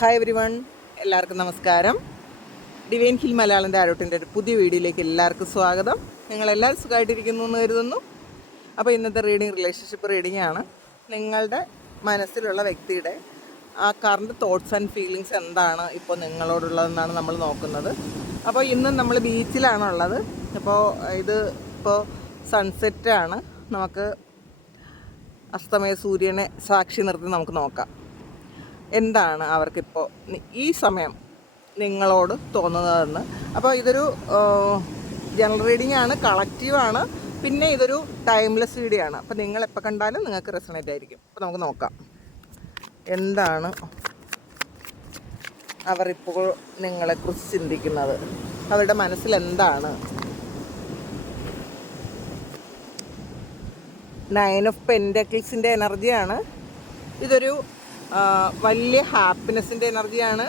Hi every one, എല്ലാവർക്കും നമസ്കാരം. Divine hill Malayalam ആരോട്ടിൻ്റെ ഒരു പുതിയ വീഡിയോയിലേക്ക് എല്ലാവർക്കും സ്വാഗതം. നിങ്ങളെല്ലാവരും സുഖമായിട്ടിരിക്കുന്നു എന്ന് കരുതുന്നു. അപ്പോൾ ഇന്നത്തെ റീഡിങ് റിലേഷൻഷിപ്പ് റീഡിംഗ് ആണ്. നിങ്ങളുടെ മനസ്സിലുള്ള വ്യക്തിയുടെ ആ കറണ്ട് തോട്ട്സ് ആൻഡ് ഫീലിങ്സ് എന്താണ് ഇപ്പോൾ നിങ്ങളോടുള്ളതെന്നാണ് നമ്മൾ നോക്കുന്നത്. അപ്പോൾ ഇന്ന് നമ്മൾ ബീച്ചിലാണുള്ളത്. അപ്പോൾ ഇത് ഇപ്പോൾ സൺസെറ്റാണ്. നമുക്ക് അസ്തമയ സൂര്യനെ സാക്ഷി നിർത്തി നമുക്ക് നോക്കാം എന്താണ് അവർക്കിപ്പോൾ ഈ സമയം നിങ്ങളോട് തോന്നുന്നതെന്ന്. അപ്പോൾ ഇതൊരു ജനറൽ റീഡിംഗ് ആണ്, കളക്റ്റീവാണ്, പിന്നെ ഇതൊരു ടൈംലെസ് വീഡിയോ ആണ്. അപ്പോൾ നിങ്ങൾ എപ്പോൾ കണ്ടാലും നിങ്ങൾക്ക് റെസണേറ്റ് ആയിരിക്കും. അപ്പോൾ നമുക്ക് നോക്കാം എന്താണ് അവരിപ്പോൾ നിങ്ങളെക്കുറിച്ച് ചിന്തിക്കുന്നത്, അവരുടെ മനസ്സിൽ എന്താണ്. 9 ഓഫ് പെൻറ്റക്കിൾസിൻ്റെ എനർജിയാണ്. ഇതൊരു വലിയ ഹാപ്പിനെസ്സിൻ്റെ എനർജിയാണ്.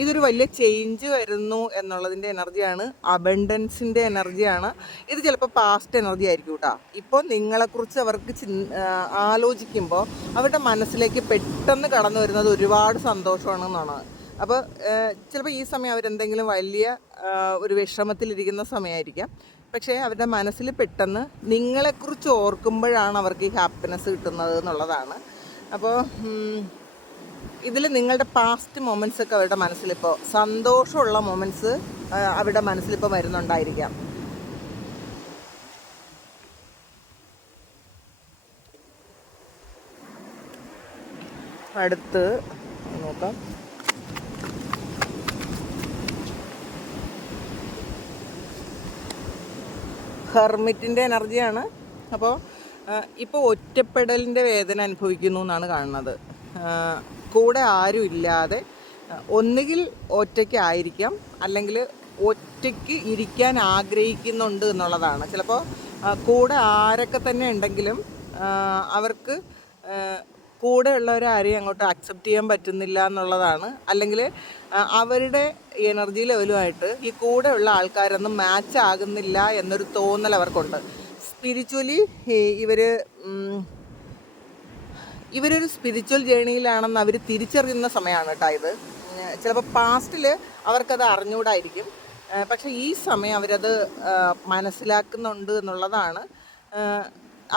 ഇതൊരു വലിയ ചേഞ്ച് വരുന്നു എന്നുള്ളതിൻ്റെ എനർജിയാണ്. അബണ്ടൻസിൻ്റെ എനർജിയാണ്. ഇത് ചിലപ്പോൾ പാസ്റ്റ് എനർജി ആയിരിക്കും കേട്ടോ. ഇപ്പോൾ നിങ്ങളെക്കുറിച്ച് അവർക്ക് ആലോചിക്കുമ്പോൾ അവരുടെ മനസ്സിലേക്ക് പെട്ടെന്ന് കടന്നു വരുന്നത് ഒരുപാട് സന്തോഷമാണെന്നാണ്. അപ്പോൾ ചിലപ്പോൾ ഈ സമയം അവരെന്തെങ്കിലും വലിയ ഒരു വിഷമത്തിലിരിക്കുന്ന സമയമായിരിക്കാം. പക്ഷേ അവരുടെ മനസ്സിൽ പെട്ടെന്ന് നിങ്ങളെക്കുറിച്ച് ഓർക്കുമ്പോഴാണ് അവർക്ക് ഈ ഹാപ്പിനെസ് കിട്ടുന്നത് എന്നുള്ളതാണ്. അപ്പോൾ ഇതിൽ നിങ്ങളുടെ പാസ്റ്റ് മൊമെൻറ്റ്സ് ഒക്കെ അവരുടെ മനസ്സിലിപ്പോൾ സന്തോഷമുള്ള മൊമെൻറ്റ്സ് അവരുടെ മനസ്സിലിപ്പോൾ വരുന്നുണ്ടായിരിക്കാം. അടുത്ത് നോക്കാം. ഹെർമിറ്റിൻ്റെ എനർജിയാണ്. അപ്പോൾ ഇപ്പോൾ ഒറ്റപ്പെടലിൻ്റെ വേദന അനുഭവിക്കുന്നു എന്നാണ് കാണുന്നത്. കൂടെ ആരും ഇല്ലാതെ ഒന്നുകിൽ ഒറ്റയ്ക്കായിരിക്കാം, അല്ലെങ്കിൽ ഒറ്റയ്ക്ക് ഇരിക്കാൻ ആഗ്രഹിക്കുന്നുണ്ട് എന്നുള്ളതാണ്. ചിലപ്പോൾ കൂടെ ആരൊക്കെ തന്നെ ഉണ്ടെങ്കിലും അവർക്ക് കൂടെയുള്ളവരാരെയും അങ്ങോട്ട് അക്സെപ്റ്റ് ചെയ്യാൻ പറ്റുന്നില്ല എന്നുള്ളതാണ്. അല്ലെങ്കിൽ അവരുടെ എനർജി ലെവലുമായിട്ട് ഈ കൂടെയുള്ള ആൾക്കാരൊന്നും മാച്ച് ആകുന്നില്ല എന്നൊരു തോന്നൽ അവർക്കുണ്ട്. സ്പിരിച്വലി ഇവരൊരു സ്പിരിച്വൽ ജേണിയിലാണെന്ന് അവർ തിരിച്ചറിയുന്ന സമയമാണ് കേട്ടോ ഇത്. ചിലപ്പോൾ പാസ്റ്റിൽ അവർക്കത് അറിഞ്ഞുകൂടായിരിക്കും, പക്ഷേ ഈ സമയം അവരത് മനസ്സിലാക്കുന്നുണ്ട് എന്നുള്ളതാണ്.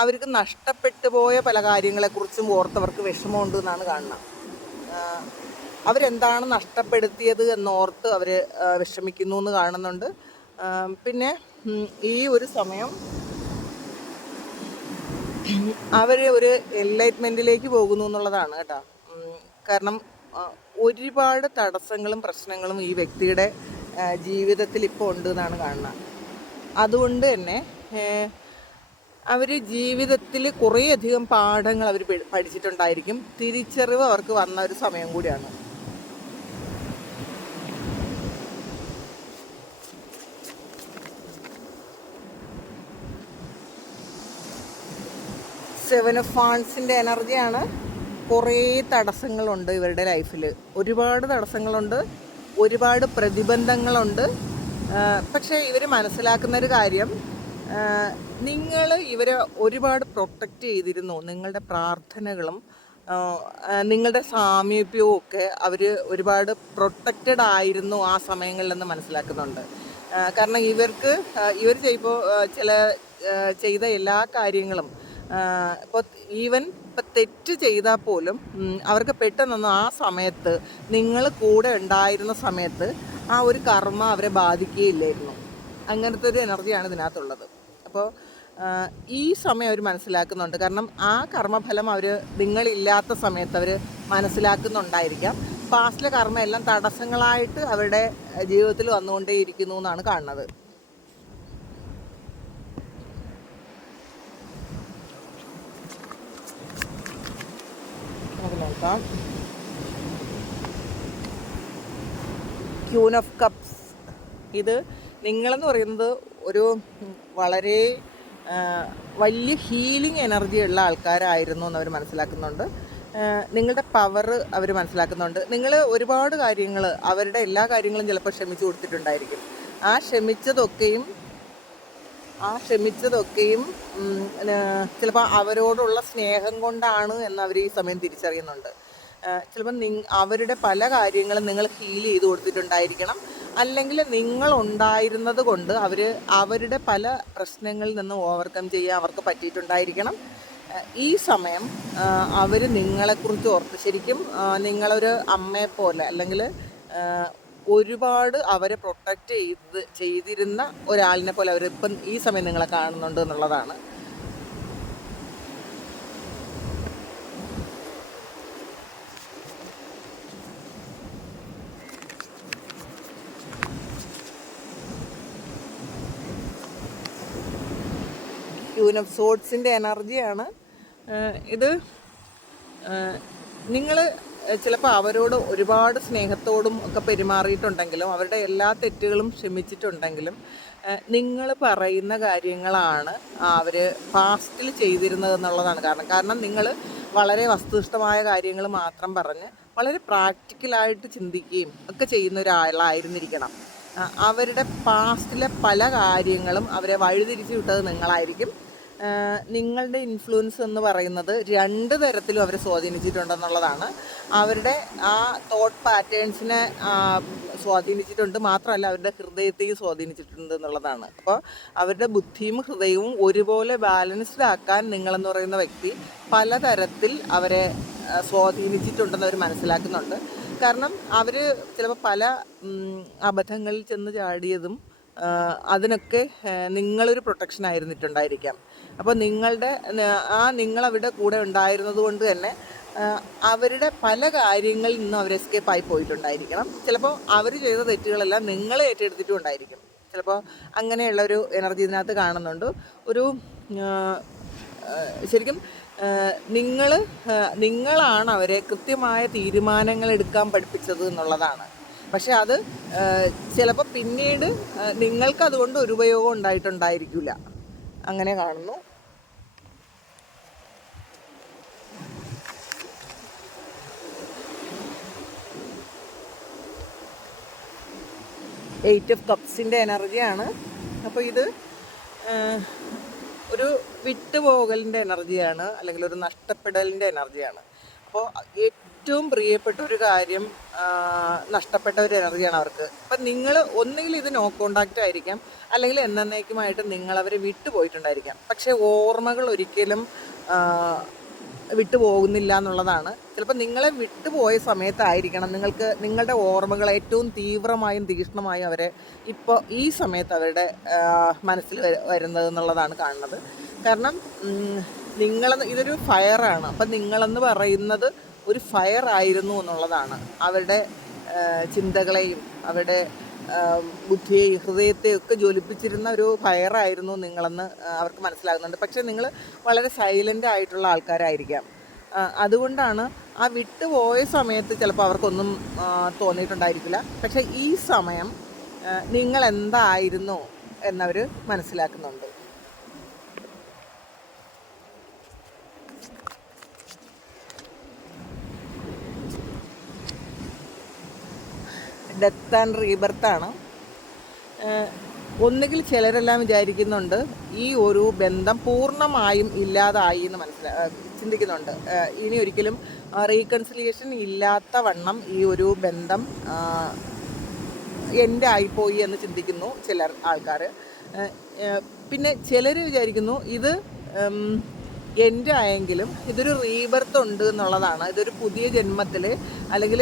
അവർക്ക് നഷ്ടപ്പെട്ടു പോയ പല കാര്യങ്ങളെക്കുറിച്ചും ഓർത്തവർക്ക് വിഷമമുണ്ട് എന്നാണ് കാണുന്നത്. അവരെന്താണ് നഷ്ടപ്പെടുത്തിയത് എന്നോർത്ത് അവർ വിഷമിക്കുന്നു എന്ന് കാണുന്നുണ്ട്. പിന്നെ ഈ ഒരു സമയം അവർ ഒരു എൻലൈറ്റ്മെൻറ്റിലേക്ക് പോകുന്നു എന്നുള്ളതാണ് കേട്ടോ. കാരണം ഒരുപാട് തടസ്സങ്ങളും പ്രശ്നങ്ങളും ഈ വ്യക്തിയുടെ ജീവിതത്തിൽ ഇപ്പോൾ ഉണ്ട് എന്നാണ് കാണുന്നത്. അതുകൊണ്ട് തന്നെ അവർ ജീവിതത്തിൽ കുറേയധികം പാഠങ്ങൾ അവർ പഠിച്ചിട്ടുണ്ടായിരിക്കും. തിരിച്ചറിവ് അവർക്ക് വന്ന ഒരു സമയം കൂടിയാണ്. സെവൻ ഓഫ് വാൻഡ്സിൻ്റെ എനർജിയാണ്. കുറേ തടസ്സങ്ങളുണ്ട് ഇവരുടെ ലൈഫിൽ. ഒരുപാട് തടസ്സങ്ങളുണ്ട്, ഒരുപാട് പ്രതിബന്ധങ്ങളുണ്ട്. പക്ഷേ ഇവർ മനസ്സിലാക്കുന്നൊരു കാര്യം, നിങ്ങൾ ഇവരെ ഒരുപാട് പ്രൊട്ടക്റ്റ് ചെയ്തിരുന്നു. നിങ്ങളുടെ പ്രാർത്ഥനകളും നിങ്ങളുടെ സാമീപ്യവും ഒക്കെ അവർ ഒരുപാട് പ്രൊട്ടക്റ്റഡ് ആയിരുന്നു ആ സമയങ്ങളിലെന്ന് മനസ്സിലാക്കുന്നുണ്ട്. കാരണം ഇവർ ചെയ്ത എല്ലാ കാര്യങ്ങളും ഇപ്പോൾ തെറ്റ് ചെയ്താൽ പോലും അവർക്ക് പെട്ടെന്നൊന്നും ആ സമയത്ത് നിങ്ങൾ കൂടെ ഉണ്ടായിരുന്ന സമയത്ത് ആ ഒരു കർമ്മ അവരെ ബാധിക്കുകയില്ലായിരുന്നു. അങ്ങനത്തെ ഒരു എനർജിയാണ് ഇതിനകത്തുള്ളത്. അപ്പോൾ ഈ സമയം അവർ മനസ്സിലാക്കുന്നുണ്ട്. കാരണം ആ കർമ്മഫലം അവർ നിങ്ങളില്ലാത്ത സമയത്ത് അവർ മനസ്സിലാക്കുന്നുണ്ടായിരിക്കാം. പാസ്റ്റിലെ കർമ്മ എല്ലാം തടസ്സങ്ങളായിട്ട് അവരുടെ ജീവിതത്തിൽ വന്നുകൊണ്ടേയിരിക്കുന്നു എന്നാണ് കാണുന്നത്. നോക്കാം. Queen of cups. ഇത് നിങ്ങളെന്ന് പറയുന്നത് ഒരു വളരെ വലിയ ഹീലിംഗ് എനർജി ഉള്ള ആൾക്കാരായിരുന്നു എന്ന് അവർ മനസ്സിലാക്കുന്നുണ്ട്. നിങ്ങളുടെ പവർ അവർ മനസ്സിലാക്കുന്നുണ്ട്. നിങ്ങൾ ഒരുപാട് കാര്യങ്ങൾ, അവരുടെ എല്ലാ കാര്യങ്ങളും ചിലപ്പോൾ ക്ഷമിച്ചു കൊടുത്തിട്ടുണ്ടായിരിക്കും. ആ ക്ഷമിച്ചതൊക്കെയും ചിലപ്പോൾ അവരോടുള്ള സ്നേഹം കൊണ്ടാണ് എന്ന് അവർ ഈ സമയം തിരിച്ചറിയുന്നുണ്ട്. ചിലപ്പോൾ അവരുടെ പല കാര്യങ്ങളും നിങ്ങൾ ഹീൽ ചെയ്ത് കൊടുത്തിട്ടുണ്ടായിരിക്കണം. അല്ലെങ്കിൽ നിങ്ങളുണ്ടായിരുന്നത് കൊണ്ട് അവരുടെ പല പ്രശ്നങ്ങളിൽ നിന്ന് ഓവർകം ചെയ്യാൻ അവർക്ക് പറ്റിയിട്ടുണ്ടായിരിക്കണം. ഈ സമയം അവർ നിങ്ങളെക്കുറിച്ച് ഓർത്ത് ശരിക്കും നിങ്ങളൊരു അമ്മയെപ്പോലെ അല്ലെങ്കിൽ ഒരുപാട് അവരെ പ്രൊട്ടക്റ്റ് ചെയ്തിരുന്ന ഒരാളിനെ പോലെ അവരിപ്പം ഈ സമയം നിങ്ങളെ കാണുന്നുണ്ട് എന്നുള്ളതാണ്. ക്യൂൻ ഓഫ് സോഡ്സിൻ്റെ എനർജിയാണ് ഇത്. നിങ്ങൾ ചിലപ്പോൾ അവരോട് ഒരുപാട് സ്നേഹത്തോടും ഒക്കെ പെരുമാറിയിട്ടുണ്ടെങ്കിലും അവരുടെ എല്ലാ തെറ്റുകളും ക്ഷമിച്ചിട്ടുണ്ടെങ്കിലും നിങ്ങൾ പറയുന്ന കാര്യങ്ങളാണ് അവർ പാസ്റ്റിൽ ചെയ്തിരുന്നത് എന്നുള്ളതാണ് കാരണം നിങ്ങൾ വളരെ വസ്തുനിഷ്ഠമായ കാര്യങ്ങൾ മാത്രം പറഞ്ഞ് വളരെ പ്രാക്ടിക്കലായിട്ട് ചിന്തിക്കുകയും ഒക്കെ ചെയ്യുന്ന ഒരാളായിരുന്നിരിക്കണം. അവരുടെ പാസ്റ്റിലെ പല കാര്യങ്ങളും അവരെ വഴിതിരിച്ചു വിട്ടത് നിങ്ങളായിരിക്കും. നിങ്ങളുടെ ഇൻഫ്ലുവൻസ് എന്ന് പറയുന്നത് 2 തരത്തിലും അവരെ സ്വാധീനിച്ചിട്ടുണ്ടെന്നുള്ളതാണ്. അവരുടെ ആ തോട്ട് പാറ്റേൺസിനെ സ്വാധീനിച്ചിട്ടുണ്ട്, മാത്രമല്ല അവരുടെ ഹൃദയത്തെയും സ്വാധീനിച്ചിട്ടുണ്ട് എന്നുള്ളതാണ്. അപ്പോൾ അവരുടെ ബുദ്ധിയും ഹൃദയവും ഒരുപോലെ ബാലൻസ്ഡ് ആക്കാൻ നിങ്ങളെന്ന് പറയുന്ന വ്യക്തി പലതരത്തിൽ അവരെ സ്വാധീനിച്ചിട്ടുണ്ടെന്ന് അവർ മനസ്സിലാക്കുന്നുണ്ട്. കാരണം അവർ ചിലപ്പോൾ പല അബദ്ധങ്ങളിൽ ചെന്ന് ചാടിയതും അതിനൊക്കെ നിങ്ങളൊരു പ്രൊട്ടക്ഷൻ ആയിരുന്നിട്ടുണ്ടായിരിക്കാം. അപ്പോൾ നിങ്ങളവിടെ കൂടെ ഉണ്ടായിരുന്നത് കൊണ്ട് തന്നെ അവരുടെ പല കാര്യങ്ങളിൽ നിന്നും അവർ എസ്കേപ്പ് ആയി പോയിട്ടുണ്ടായിരിക്കണം. ചിലപ്പോൾ അവർ ചെയ്ത തെറ്റുകളെല്ലാം നിങ്ങൾ ഏറ്റെടുത്തിട്ടും ഉണ്ടായിരിക്കും. ചിലപ്പോൾ അങ്ങനെയുള്ളൊരു എനർജി ഇതിനകത്ത് കാണുന്നുണ്ട്. ഒരു ശരിക്കും നിങ്ങളാണ് അവരെ കൃത്യമായ തീരുമാനങ്ങൾ എടുക്കാൻ പഠിപ്പിച്ചത് എന്നുള്ളതാണ്. പക്ഷെ അത് ചിലപ്പോൾ പിന്നീട് നിങ്ങൾക്ക് അതുകൊണ്ട് ഒരു ഉപയോഗം ഉണ്ടായിട്ടുണ്ടായിരിക്കില്ല. അങ്ങനെ കാണുന്നു. എയ്റ്റ് ഓഫ് കപ്സിൻ്റെ എനർജിയാണ്. അപ്പോൾ ഇത് ഒരു വിട്ടുപോകലിൻ്റെ എനർജിയാണ്, അല്ലെങ്കിൽ ഒരു നഷ്ടപ്പെടലിൻ്റെ എനർജിയാണ്. അപ്പോൾ ഏറ്റവും പ്രിയപ്പെട്ട ഒരു കാര്യം നഷ്ടപ്പെട്ട ഒരു എനർജിയാണ് അവർക്ക്. അപ്പം നിങ്ങൾ ഒന്നുകിൽ ഇത് നോ കോണ്ടാക്റ്റ് ആയിരിക്കാം, അല്ലെങ്കിൽ എന്നേക്കുമായിട്ട് നിങ്ങളവരെ വിട്ടുപോയിട്ടുണ്ടായിരിക്കാം. പക്ഷേ ഓർമ്മകൾ ഒരിക്കലും വിട്ടുപോകുന്നില്ല എന്നുള്ളതാണ്. ചിലപ്പോൾ നിങ്ങളെ വിട്ടുപോയ സമയത്തായിരിക്കണം നിങ്ങളുടെ ഓർമ്മകൾ ഏറ്റവും തീവ്രമായും തീക്ഷ്ണമായും അവരെ ഇപ്പോൾ ഈ സമയത്ത് അവരുടെ മനസ്സിൽ വരുന്നത് എന്നുള്ളതാണ് കാണുന്നത്. കാരണം ഇതൊരു ഫയറാണ്. അപ്പം നിങ്ങളെന്ന് പറയുന്നത് ഒരു ഫയർ ആയിരുന്നു എന്നുള്ളതാണ്. അവരുടെ ചിന്തകളെയും അവരുടെ ബുദ്ധിയെയും ഹൃദയത്തെയും ഒക്കെ ജ്വലിപ്പിച്ചിരുന്ന ഒരു ഫയറായിരുന്നു നിങ്ങളെന്ന് അവർക്ക് മനസ്സിലാകുന്നുണ്ട്. പക്ഷേ നിങ്ങൾ വളരെ സൈലൻ്റ് ആയിട്ടുള്ള ആൾക്കാരായിരിക്കാം. അതുകൊണ്ടാണ് ആ വിട്ടുപോയ സമയത്ത് ചിലപ്പോൾ അവർക്കൊന്നും തോന്നിയിട്ടുണ്ടായിരിക്കില്ല. പക്ഷേ ഈ സമയം നിങ്ങൾ എന്തായിരുന്നു എന്നവർ മനസ്സിലാക്കുന്നുണ്ട്. ഡെത്ത് ആൻഡ് റീബർത്താണ്. ഒന്നുകിൽ ചിലരെല്ലാം വിചാരിക്കുന്നുണ്ട് ഈ ഒരു ബന്ധം പൂർണ്ണമായും ഇല്ലാതായി എന്ന് ചിന്തിക്കുന്നുണ്ട്. ഇനി ഒരിക്കലും റീകൺസിലിയേഷൻ ഇല്ലാത്ത വണ്ണം ഈ ഒരു ബന്ധം എൻ്റെ ആയിപ്പോയി എന്ന് ചിന്തിക്കുന്നു ആൾക്കാർ. പിന്നെ ചിലർ വിചാരിക്കുന്നു ഇത് എൻ്റെ ആയെങ്കിലും ഇതൊരു റീബർത്ത് ഉണ്ട് എന്നുള്ളതാണ്. ഇതൊരു പുതിയ ജന്മത്തിൽ അല്ലെങ്കിൽ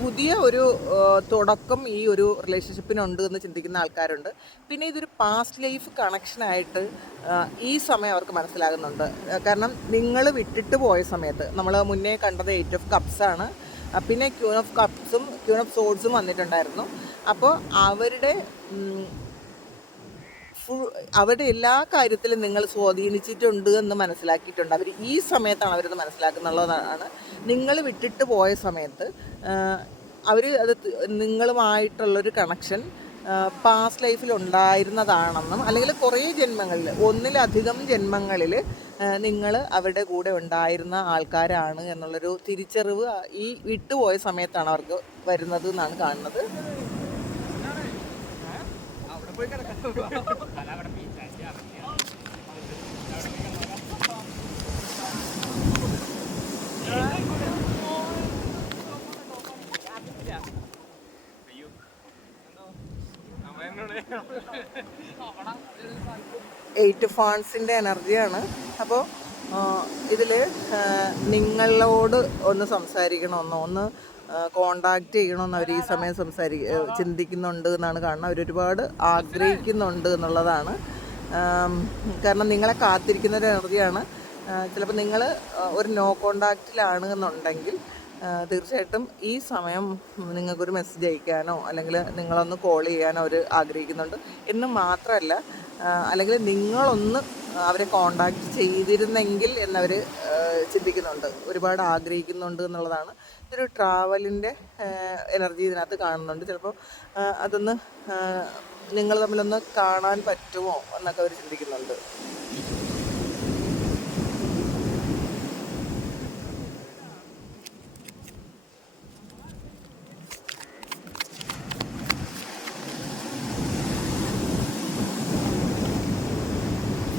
പുതിയ ഒരു തുടക്കം ഈ ഒരു റിലേഷൻഷിപ്പിനുണ്ട് എന്ന് ചിന്തിക്കുന്ന ആൾക്കാരുണ്ട്. പിന്നെ ഇതൊരു പാസ്റ്റ് ലൈഫ് കണക്ഷനായിട്ട് ഈ സമയം അവർക്ക് മനസ്സിലാകുന്നുണ്ട്. കാരണം നിങ്ങൾ വിട്ടിട്ട് പോയ സമയത്ത് നമ്മൾ മുന്നേ കണ്ടത് 8 ഓഫ് കപ്സാണ്. പിന്നെ ക്യൂൻ ഓഫ് കപ്സും ക്യൂൻ ഓഫ് സോഡ്സും വന്നിട്ടുണ്ടായിരുന്നു. അപ്പോൾ അവരുടെ എല്ലാ കാര്യത്തിലും നിങ്ങൾ സ്വാധീനിച്ചിട്ടുണ്ട് എന്ന് മനസ്സിലാക്കിയിട്ടുണ്ട്. അവർ ഈ സമയത്താണ് അവരത് മനസ്സിലാക്കുന്നുള്ളതാണ്. നിങ്ങൾ വിട്ടിട്ട് പോയ സമയത്ത് അത് നിങ്ങളുമായിട്ടുള്ളൊരു കണക്ഷൻ പാസ്റ്റ് ലൈഫിൽ ഉണ്ടായിരുന്നതാണെന്നും, അല്ലെങ്കിൽ കുറേ ജന്മങ്ങളിൽ, ഒന്നിലധികം ജന്മങ്ങളിൽ നിങ്ങൾ അവരുടെ കൂടെ ഉണ്ടായിരുന്ന ആൾക്കാരാണ് എന്നുള്ളൊരു തിരിച്ചറിവ് ഈ വിട്ടുപോയ സമയത്താണ് അവർക്ക് വരുന്നത് എന്നാണ് കാണുന്നത്. എയ്റ്റ് ഫാൻസിൻ്റെ എനർജിയാണ്. അപ്പോൾ ഇതിൽ നിങ്ങളോട് ഒന്ന് സംസാരിക്കണമെന്നോ ഒന്ന് കോണ്ടാക്റ്റ് ചെയ്യണമെന്ന് അവർ ഈ സമയം ചിന്തിക്കുന്നുണ്ട് എന്നാണ് കാണുന്നത്. അവരൊരുപാട് ആഗ്രഹിക്കുന്നുണ്ട് എന്നുള്ളതാണ്. കാരണം നിങ്ങളെ കാത്തിരിക്കുന്ന ഒരു എനർജിയാണ്. ചിലപ്പോൾ നിങ്ങൾ ഒരു നോ കോണ്ടാക്റ്റിലാണ് എന്നുണ്ടെങ്കിൽ തീർച്ചയായിട്ടും ഈ സമയം നിങ്ങൾക്കൊരു മെസ്സേജ് അയക്കാനോ അല്ലെങ്കിൽ നിങ്ങളൊന്ന് കോൾ ചെയ്യാനോ അവർ ആഗ്രഹിക്കുന്നുണ്ട് എന്ന് മാത്രമല്ല, അല്ലെങ്കിൽ നിങ്ങളൊന്ന് അവരെ കോണ്ടാക്റ്റ് ചെയ്തിരുന്നെങ്കിൽ എന്നവർ ചിന്തിക്കുന്നുണ്ട്, ഒരുപാട് ആഗ്രഹിക്കുന്നുണ്ട് എന്നുള്ളതാണ്. ഇതൊരു ട്രാവലിൻ്റെ എനർജി ഇതിനകത്ത് കാണുന്നുണ്ട്. ചിലപ്പോൾ അതൊന്ന് നിങ്ങൾ തമ്മിലൊന്ന് കാണാൻ പറ്റുമോ എന്നൊക്കെ അവർ ചിന്തിക്കുന്നുണ്ട്.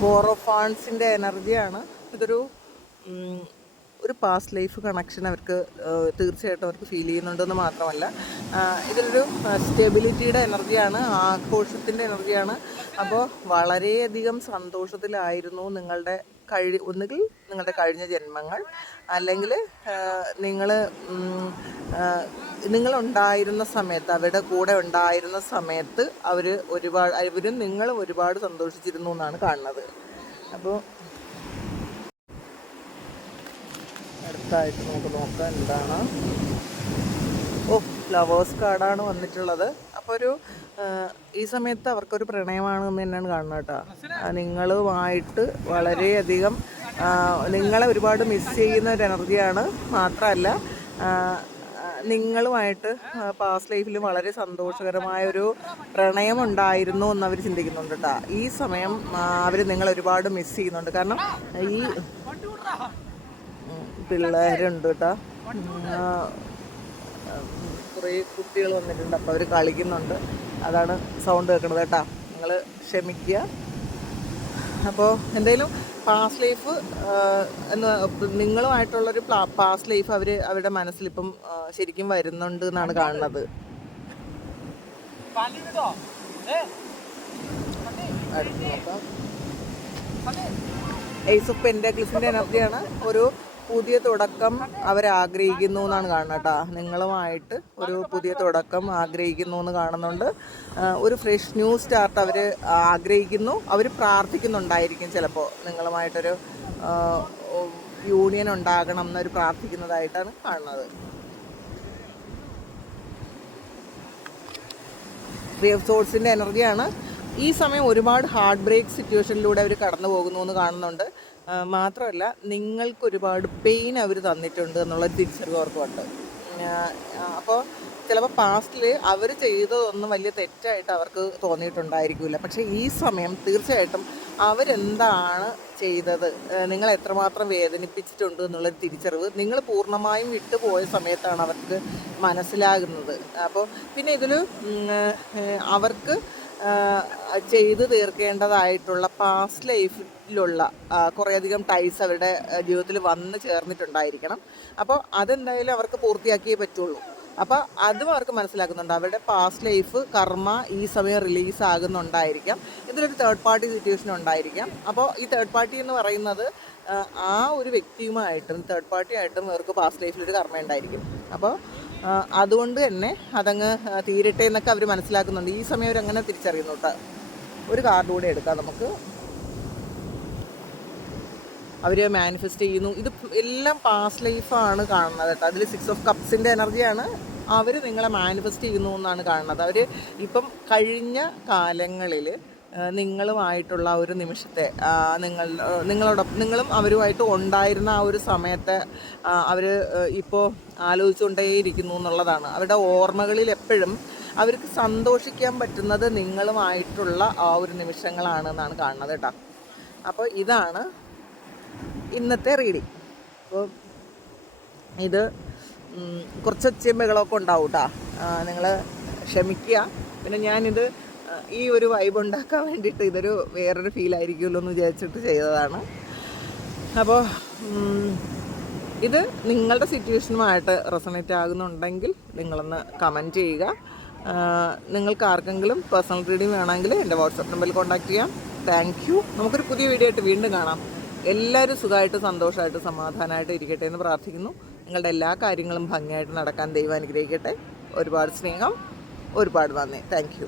ബോറോഫാൻസിൻ്റെ എനർജിയാണ്. ഇതൊരു പാസ്റ്റ് ലൈഫ് കണക്ഷൻ അവർക്ക് തീർച്ചയായിട്ടും അവർക്ക് ഫീൽ ചെയ്യുന്നുണ്ടെന്ന് മാത്രമല്ല, ഇതിലൊരു സ്റ്റെബിലിറ്റിയുടെ എനർജിയാണ്, ആഘോഷത്തിൻ്റെ എനർജിയാണ്. അപ്പോൾ വളരെയധികം സന്തോഷത്തിലായിരുന്നു ഒന്നുകിൽ നിങ്ങളുടെ കഴിഞ്ഞ ജന്മങ്ങൾ, അല്ലെങ്കിൽ നിങ്ങളുണ്ടായിരുന്ന സമയത്ത്, അവരുടെ കൂടെ ഉണ്ടായിരുന്ന സമയത്ത് അവരും നിങ്ങളും ഒരുപാട് സന്തോഷിച്ചിരുന്നു എന്നാണ് കാണുന്നത്. അപ്പോൾ അടുത്തായിട്ട് നമുക്ക് നോക്കാം എന്താണ്. ഫ്ലവേഴ്സ് കാർഡാണ് വന്നിട്ടുള്ളത്. അപ്പോൾ ഈ സമയത്ത് അവർക്കൊരു പ്രണയമാണെന്ന് തന്നെയാണ് കാണുന്നത് കേട്ടോ. നിങ്ങളുമായിട്ട് വളരെയധികം നിങ്ങളെ ഒരുപാട് മിസ് ചെയ്യുന്ന ഒരു എനർജിയാണ്. മാത്രമല്ല നിങ്ങളുമായിട്ട് പാസ്റ്റ് ലൈഫിൽ വളരെ സന്തോഷകരമായൊരു പ്രണയം ഉണ്ടായിരുന്നു എന്നവർ ചിന്തിക്കുന്നുണ്ട് കേട്ടോ. ഈ സമയം അവർ നിങ്ങളൊരുപാട് മിസ് ചെയ്യുന്നുണ്ട്. കാരണം ഈ പിള്ളേരുണ്ട് കേട്ടോ, കുറേ കുട്ടികൾ വന്നിട്ടുണ്ട്. അപ്പോൾ അവർ കളിക്കുന്നുണ്ട്, അതാണ് സൗണ്ട് കേൾക്കുന്നത് കേട്ടോ, നിങ്ങൾ ക്ഷമിക്കുക. അപ്പോൾ എന്തായാലും പാസ്റ്റ് ലൈഫ് നിങ്ങളുമായിട്ടുള്ളൊരു പാസ്റ്റ് ലൈഫ് അവരുടെ മനസ്സിലിപ്പം ശരിക്കും വരുന്നുണ്ട് എന്നാണ് കാണുന്നത്. ഏസ് ഓഫ് പെന്റാക്കിൾസിൻ്റെ എനർജിയാണ്. ഒരു പുതിയ തുടക്കം അവരാഗ്രഹിക്കുന്നു എന്നാണ് കാണുന്നത് കേട്ടോ. നിങ്ങളുമായിട്ട് ഒരു പുതിയ തുടക്കം ആഗ്രഹിക്കുന്നു എന്ന് കാണുന്നുണ്ട്. ഒരു ഫ്രഷ് ന്യൂ സ്റ്റാർട്ട് അവർ ആഗ്രഹിക്കുന്നു. അവർ പ്രാർത്ഥിക്കുന്നുണ്ടായിരിക്കും ചിലപ്പോൾ നിങ്ങളുമായിട്ടൊരു യൂണിയൻ ഉണ്ടാകണം എന്നവർ പ്രാർത്ഥിക്കുന്നതായിട്ടാണ് കാണുന്നത്. ത്രീ ഓഫ് സോർഡ്സിൻ്റെ എനർജിയാണ്. ഈ സമയം ഒരുപാട് ഹാർട്ട് ബ്രേക്ക് സിറ്റുവേഷനിലൂടെ അവർ കടന്നു പോകുന്നു എന്ന് കാണുന്നുണ്ട്. മാത്രമല്ല നിങ്ങൾക്കൊരുപാട് പെയിൻ അവർ തന്നിട്ടുണ്ട് എന്നുള്ള തിരിച്ചറിവ് അവർക്കുണ്ട്. അപ്പോൾ ചിലപ്പോൾ പാസ്റ്റിൽ അവർ ചെയ്തതൊന്നും വലിയ തെറ്റായിട്ട് അവർക്ക് തോന്നിയിട്ടുണ്ടായിരിക്കില്ല. പക്ഷേ ഈ സമയം തീർച്ചയായിട്ടും അവരെന്താണ് ചെയ്തത്, നിങ്ങൾ എത്രമാത്രം വേദനിപ്പിച്ചിട്ടുണ്ട് എന്നുള്ളൊരു തിരിച്ചറിവ് നിങ്ങൾ പൂർണ്ണമായും വിട്ടുപോയ സമയത്താണ് അവർക്ക് മനസ്സിലാകുന്നത്. അപ്പോൾ പിന്നെ ഇതിൽ അവർക്ക് ചെയ്തു തീർക്കേണ്ടതായിട്ടുള്ള പാസ്റ്റ് ലൈഫിലുള്ള കുറേയധികം ടൈസ് അവരുടെ ജീവിതത്തിൽ വന്ന് ചേർന്നിട്ടുണ്ടായിരിക്കണം. അപ്പോൾ അതെന്തായാലും അവർക്ക് പൂർത്തിയാക്കിയേ പറ്റുള്ളൂ. അപ്പോൾ അതും അവർക്ക് മനസ്സിലാക്കുന്നുണ്ട്. അവരുടെ പാസ്റ്റ് ലൈഫ് കർമ്മ ഈ സമയം റിലീസ് ആകുന്നുണ്ടായിരിക്കാം. ഇതിലൊരു തേർഡ് പാർട്ടി സിറ്റുവേഷൻ ഉണ്ടായിരിക്കാം. അപ്പോൾ ഈ തേർഡ് പാർട്ടി എന്ന് പറയുന്നത് ആ ഒരു വ്യക്തിയുമായിട്ടും തേർഡ് പാർട്ടി ആയിട്ടും ഇവർക്ക് പാസ്റ്റ് ലൈഫിലൊരു കർമ്മ ഉണ്ടായിരിക്കും. അപ്പോൾ അതുകൊണ്ട് തന്നെ അതങ്ങ് തീരട്ടെ എന്നൊക്കെ അവർ മനസ്സിലാക്കുന്നുണ്ട്. ഈ സമയം അവരങ്ങനെ തിരിച്ചറിയുന്നു കേട്ടോ. ഒരു കാർഡ് കൂടെ എടുക്കാം നമുക്ക്. അവർ മാനിഫെസ്റ്റ് ചെയ്യുന്നു. ഇത് എല്ലാം പാസ്റ്റ് ലൈഫാണ് കാണുന്നത് കേട്ടോ. അതിൽ 6 ഓഫ് കപ്സിൻ്റെ എനർജിയാണ്. അവർ നിങ്ങളെ മാനിഫെസ്റ്റ് ചെയ്യുന്നു എന്നാണ് കാണുന്നത്. അവർ ഇപ്പം കഴിഞ്ഞ കാലങ്ങളിൽ നിങ്ങളുമായിട്ടുള്ള ഒരു നിമിഷത്തെ നിങ്ങളും അവരുമായിട്ട് ഉണ്ടായിരുന്ന ആ ഒരു സമയത്തെ അവർ ഇപ്പോൾ ആലോചിച്ചുകൊണ്ടേയിരിക്കുന്നു എന്നുള്ളതാണ്. അവരുടെ ഓർമ്മകളിൽ എപ്പോഴും അവർക്ക് സന്തോഷിക്കാൻ പറ്റുന്നത് നിങ്ങളുമായിട്ടുള്ള ആ ഒരു നിമിഷങ്ങളാണെന്നാണ് കാണുന്നത് കേട്ടോ. അപ്പോൾ ഇതാണ് ഇന്നത്തെ റീഡിങ്. അപ്പോൾ ഇത് കുറച്ച് ഒച്ചയും ബഹളമൊക്കെ ഉണ്ടാവും കേട്ടോ, നിങ്ങൾ ക്ഷമിക്കുക. പിന്നെ ഞാനിത് ഈ ഒരു വൈബ് ഉണ്ടാക്കാൻ വേണ്ടിയിട്ട് ഇതൊരു വേറൊരു ഫീലായിരിക്കുമല്ലോ എന്ന് വിചാരിച്ചിട്ട് ചെയ്തതാണ്. അപ്പോൾ ഇത് നിങ്ങളുടെ സിറ്റുവേഷനുമായിട്ട് റെസണേറ്റ് ആകുന്നുണ്ടെങ്കിൽ നിങ്ങളൊന്ന് കമൻറ്റ് ചെയ്യുക. നിങ്ങൾക്ക് ആർക്കെങ്കിലും പേഴ്സണൽ റീഡിംഗ് വേണമെങ്കിൽ എൻ്റെ വാട്സപ്പ് നമ്പറിൽ കോൺടാക്ട് ചെയ്യാം. Thank you. നമുക്കൊരു പുതിയ വീഡിയോ ആയിട്ട് വീണ്ടും കാണാം. എല്ലാവരും സുഖമായിട്ട് സന്തോഷമായിട്ട് സമാധാനമായിട്ട് ഇരിക്കട്ടെ എന്ന് പ്രാർത്ഥിക്കുന്നു. നിങ്ങളുടെ എല്ലാ കാര്യങ്ങളും ഭംഗിയായിട്ട് നടക്കാൻ ദൈവം അനുഗ്രഹിക്കട്ടെ. ഒരുപാട് സ്നേഹം, ഒരുപാട് നന്ദി. Thank you.